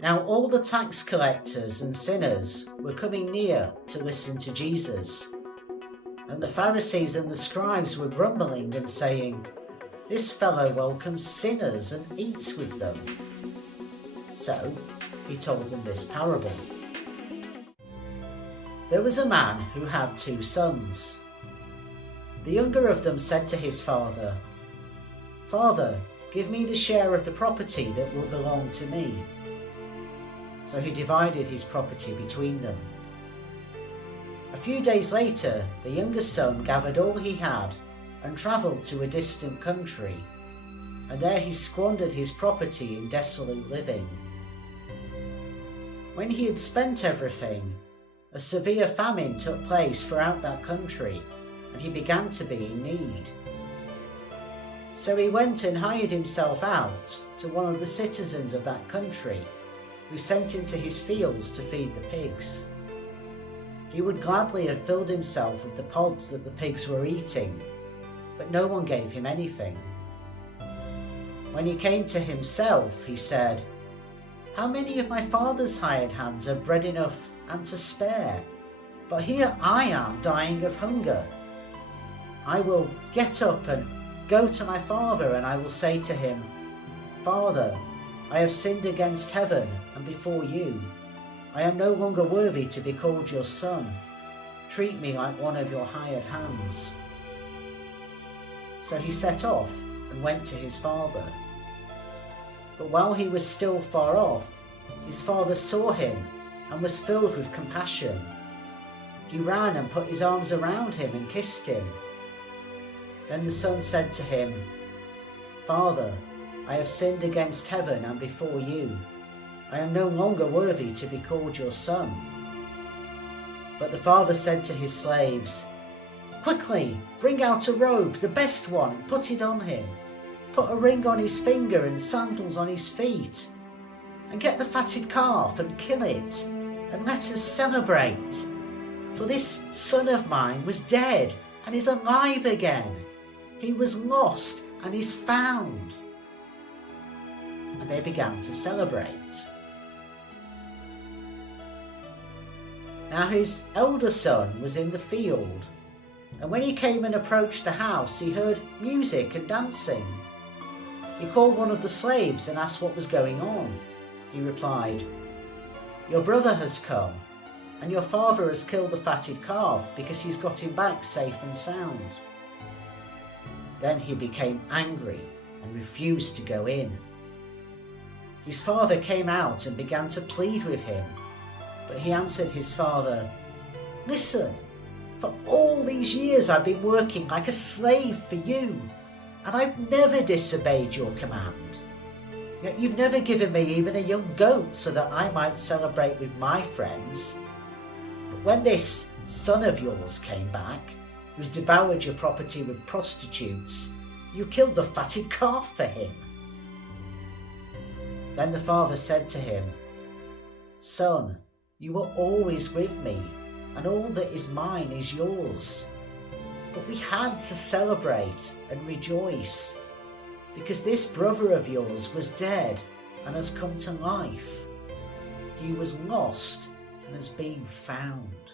Now all the tax collectors and sinners were coming near to listen to Jesus. And the Pharisees and the scribes were grumbling and saying, "This fellow welcomes sinners and eats with them." So he told them this parable. There was a man who had 2 sons. The younger of them said to his father, "Father, give me the share of the property that will belong to me." So he divided his property between them. A few days later, the younger son gathered all he had and travelled to a distant country, and there he squandered his property in desolate living. When he had spent everything, a severe famine took place throughout that country, and he began to be in need. So he went and hired himself out to one of the citizens of that country, who sent him to his fields to feed the pigs. He would gladly have filled himself with the pods that the pigs were eating, but no one gave him anything. When he came to himself, he said, "How many of my father's hired hands have bread enough and to spare? But here I am dying of hunger. I will get up and go to my father, and I will say to him, 'Father, I have sinned against heaven and before you. I am no longer worthy to be called your son. Treat me like one of your hired hands.' So he set off and went to his father. But while he was still far off, his father saw him and was filled with compassion. He ran and put his arms around him and kissed him. Then the son said to him, 'Father, I have sinned against heaven and before you. I am no longer worthy to be called your son.' But the father said to his slaves, 'Quickly, bring out a robe, the best one, and put it on him. Put a ring on his finger and sandals on his feet. And get the fatted calf and kill it, and let us celebrate. For this son of mine was dead and is alive again. He was lost and is found.' And they began to celebrate. Now his elder son was in the field, and when he came and approached the house, he heard music and dancing. He called one of the slaves and asked what was going on. He replied, 'Your brother has come, and your father has killed the fatted calf because he's got him back safe and sound.' Then he became angry and refused to go in. His father came out and began to plead with him, but he answered his father, 'Listen, for all these years I've been working like a slave for you, and I've never disobeyed your command. Yet you've never given me even a young goat so that I might celebrate with my friends. But when this son of yours came back, who's devoured your property with prostitutes, you killed the fatted calf for him.' Then the father said to him, 'Son, you were always with me, and all that is mine is yours. But we had to celebrate and rejoice, because this brother of yours was dead and has come to life. He was lost and has been found.'